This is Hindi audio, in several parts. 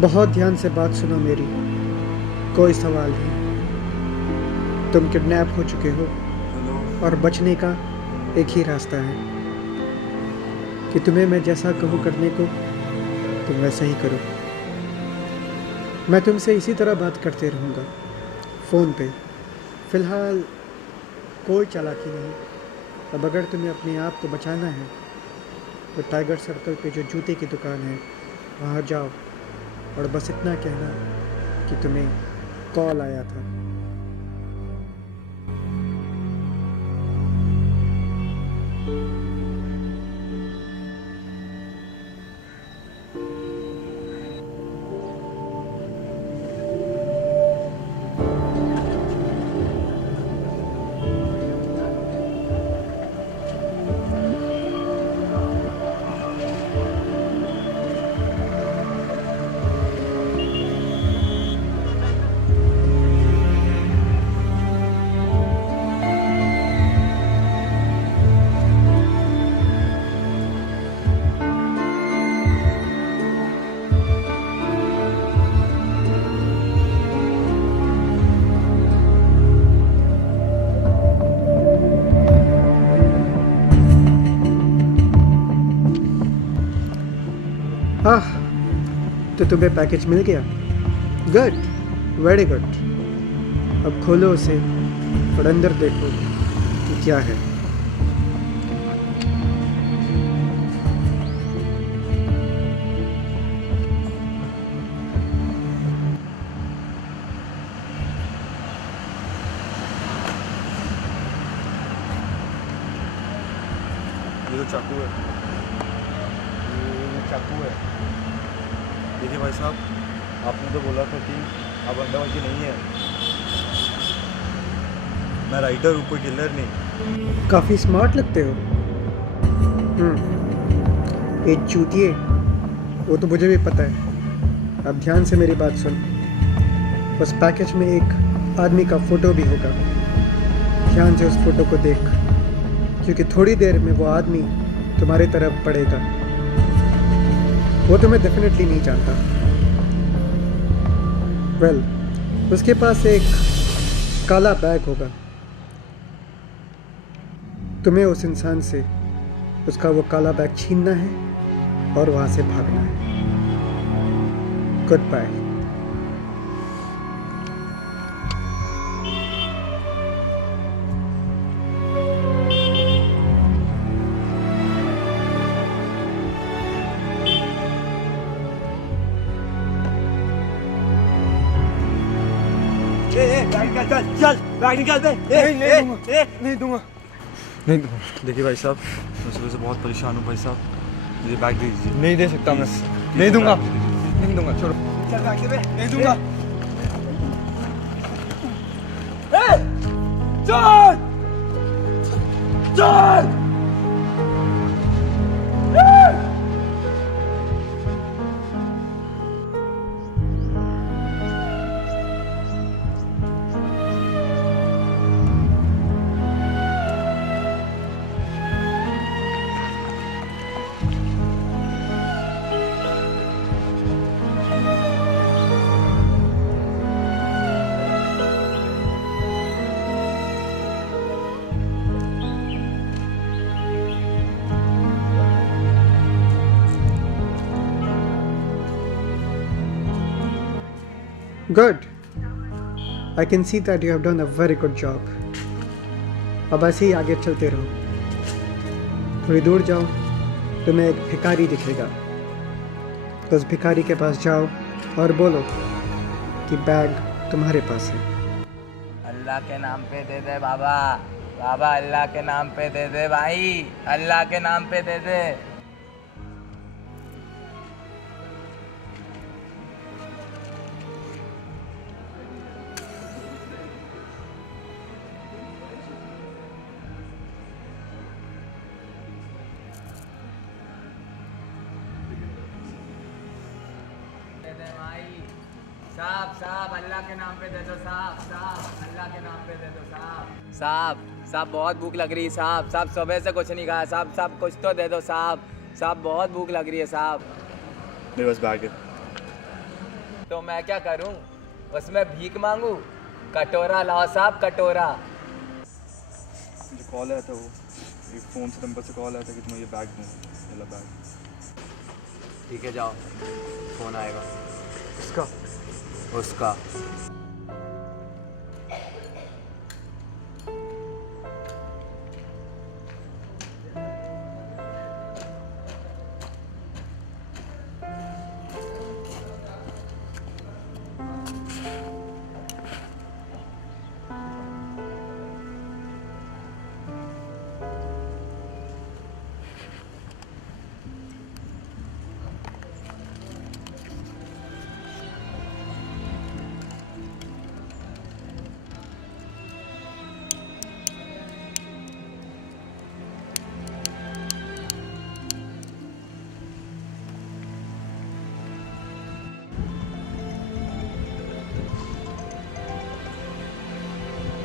बहुत ध्यान से बात सुनो मेरी। कोई सवाल नहीं। तुम किडनैप हो चुके हो और बचने का एक ही रास्ता है कि तुम्हें मैं जैसा कहूँ करने को तुम वैसा ही करो। मैं तुमसे इसी तरह बात करते रहूँगा फ़ोन पे। फ़िलहाल कोई चालाकी नहीं। अब अगर तुम्हें अपने आप को बचाना है तो टाइगर सर्कल पे जो जूते की दुकान है वहाँ जाओ और बस इतना कहना कि तुम्हें कॉल आया था। आह, तो तुम्हें पैकेज मिल गया। Good, very good. अब खोलो उसे और अंदर देखो कि क्या है। ये तो चाकू है, ये चाकू है। देखिए भाई साहब, आपने तो बोला था कि आप अंडाबाजी नहीं है। मैं राइटर हूँ, कोई किलर नहीं। काफ़ी स्मार्ट लगते हो। एक चूतिए, वो तो मुझे भी पता है। अब ध्यान से मेरी बात सुन। उस पैकेज में एक आदमी का फ़ोटो भी होगा। ध्यान से उस फ़ोटो को देख, क्योंकि थोड़ी देर में वो आदमी तुम्हारी तरफ पड़ेगा। वो तुम्हें डेफिनेटली नहीं जानता। वेल, उसके पास एक काला बैग होगा। तुम्हें उस इंसान से उसका वो काला बैग छीनना है और वहाँ से भागना है। Goodbye. नहीं दूंगा। देखिए भाई साहब, मैं सुबह से बहुत परेशान हूँ भाई साहब, मुझे बैग दे दीजिए। नहीं दे सकता मैं, नहीं दूंगा, नहीं दूंगा, छोड़ो। चल बैग दे, नहीं दूंगा। चल चल। Good. I can see that you have done a very good job. अब ऐसे ही आगे चलते रहो। थोड़ी दूर जाओ, तुम्हें एक भिखारी दिखेगा। उस भिखारी के पास जाओ और बोलो कि बैग तुम्हारे पास है। अल्लाह के नाम पे दे दे बाबा, बाबा अल्लाह के नाम पे दे दे भाई, अल्लाह के नाम पे दे दे। साहब साहब अल्लाह के नाम पे दे दो साहब, साहब अल्लाह के नाम पे दे दो साहब। साहब साहब बहुत भूख लग रही है साहब, साहब सुबह से कुछ नहीं खाया साहब, साहब कुछ तो दे दो साहब, साहब बहुत भूख लग रही है साहब। मेरे पास बैग है। तो मैं क्या करूं? उसमें भीख मांगू? कटोरा लाओ साहब, कटोरा। मुझे कॉल आया था, वो एक फ़ोन से नंबर से कॉल आया था कि तुम्हें ये बैग दूँ, मेरा बैग। ठीक है जाओ, फोन आएगा। इसका उसका।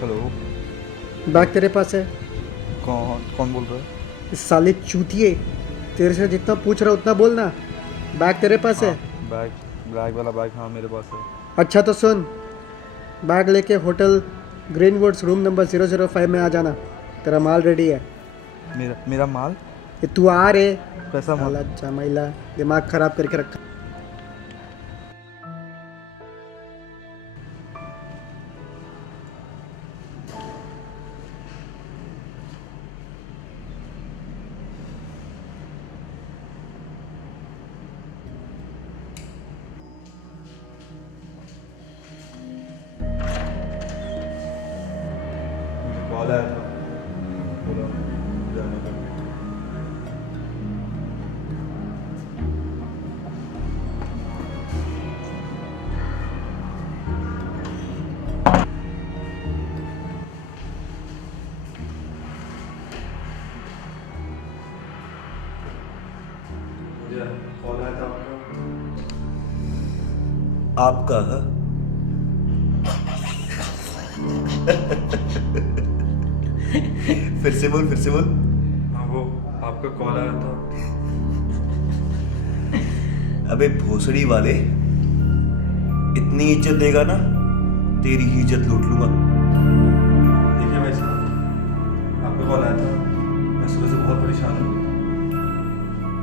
हेलो, बैग तेरे पास है? कौन बोल रहा है? इस साले चूतिए, तेरे से जितना पूछ रहा उतना बोलना। बैग तेरे पास है? बैग, ब्लैक वाला बैग हाँ मेरे पास है। अच्छा तो सुन, बैग लेके होटल ग्रीनवुड्स रूम नंबर 005 में आ जाना। तेरा माल रेडी है। मेरा माल? ये तू आ रे। कैसा माल? साला जमाइला, दिमाग खराब करके रखा। कॉल आया था, बोला जाने का। मुझे कॉल आया था आपका है? फिर से बोल, फिर से बोल। हाँ वो आपका कॉल आया था। अबे भोसड़ी वाले, इतनी इज्जत देगा ना, तेरी ही इज्जत लूट लूंगा। देखिए भाई साहब, आपका कॉल आया था, मैं सुबह से बहुत परेशान हूँ।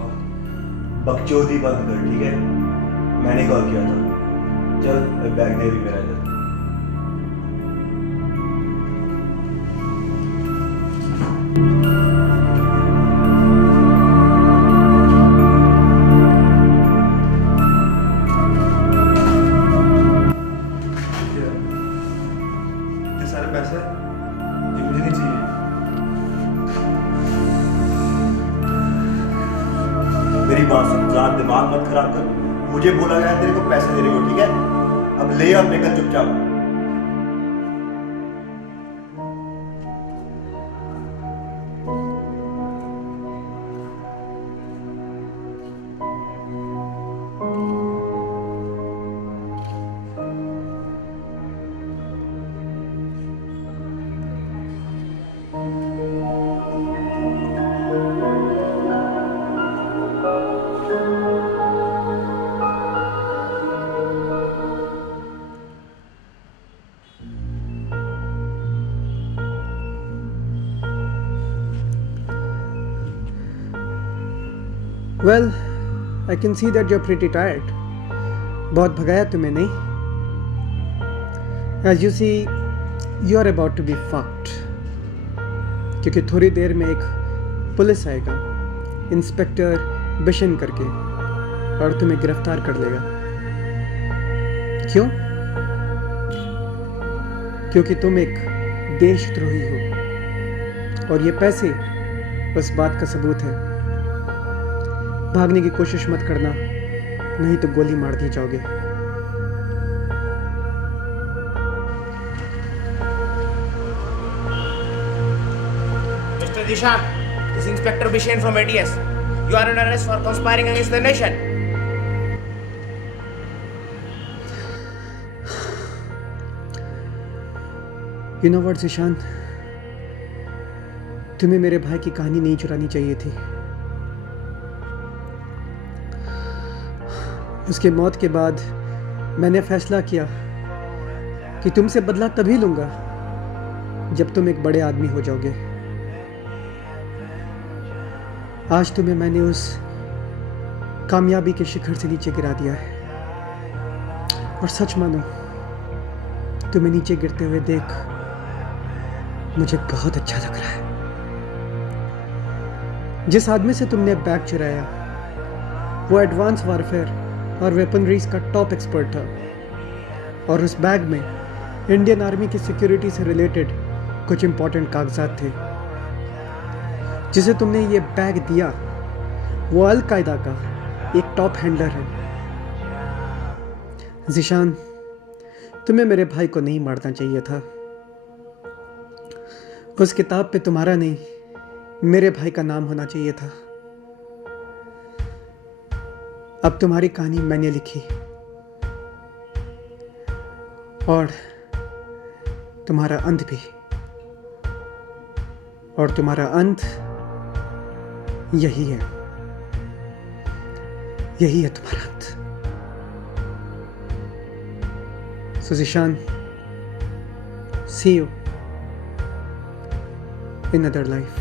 और बकचोदी बंद कर, ठीक है? मैंने कॉल किया था। चल बैग दे भी मेरा इधर। इतने सारे पैसे ये मुझे नहीं चाहिए। मेरी बात सुन, ज्यादा दिमाग मत खराब कर। मुझे बोला गया है तेरे को पैसे देने को, ठीक है? अब ले और निकल चुपचाप। Well, I can see that you're pretty tired. बहुत भगाया तुम्हें नहीं? As you see, you are about to be fucked. क्योंकि थोड़ी देर में एक पुलिस आएगा, इंस्पेक्टर बिशन करके, और तुम्हें गिरफ्तार कर लेगा। क्यों? क्योंकि तुम एक देशद्रोही हो, और ये पैसे उस बात का सबूत है। भागने की कोशिश मत करना, नहीं तो गोली मार दी जाओगे। Mr. Dishan, this is Inspector Bishen from ATS. You are under arrest for conspiring against the nation. You know what, Zishan? तुम्हें मेरे भाई की कहानी नहीं चुरानी चाहिए थी। उसके मौत के बाद मैंने फैसला किया कि तुमसे बदला तभी लूंगा जब तुम एक बड़े आदमी हो जाओगे। आज तुम्हें मैंने उस कामयाबी के शिखर से नीचे गिरा दिया है, और सच मानो तुम्हें नीचे गिरते हुए देख मुझे बहुत अच्छा लग रहा है। जिस आदमी से तुमने बैग चुराया वो एडवांस वारफेयर और वेपनरीज का टॉप एक्सपर्ट था, और उस बैग में इंडियन आर्मी की सिक्योरिटी से रिलेटेड कुछ इंपॉर्टेंट कागजात थे। जिसे तुमने ये बैग दिया वो अल कायदा का एक टॉप हैंडलर है। ज़ीशान, तुम्हें मेरे भाई को नहीं मारना चाहिए था। उस किताब पे तुम्हारा नहीं मेरे भाई का नाम होना चाहिए था। अब तुम्हारी कहानी मैंने लिखी, और तुम्हारा अंत भी, और तुम्हारा अंत यही है, यही है तुम्हारा अंत। So Zishan, see you in another life.